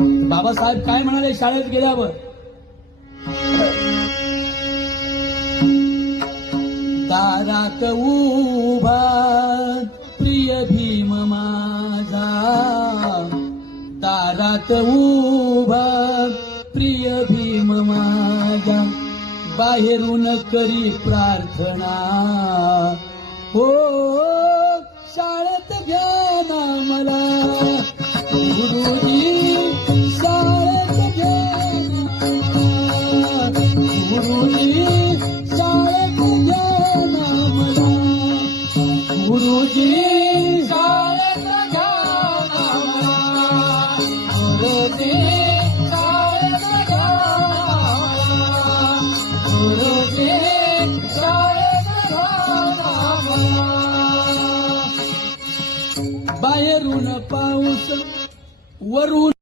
बाबासाहेब काय म्हणाले शाळेत गेल्यावर? दारात उभा प्रिय भीम माझा, दारात उभा प्रिय भीम माझा, बाहेरून करी प्रार्थना, हो शाळेत घ्या ना मला गुरुजी, शाळेत घ्या ना गुरुजी, शाळेत घ्या ना मला गुरुजी, शाळेत घ्या ना मला गुरुजी, शाळेत घ्या ना गुरुजी, शाळेत घ्या ना मला. बाहेरून पाऊस वरून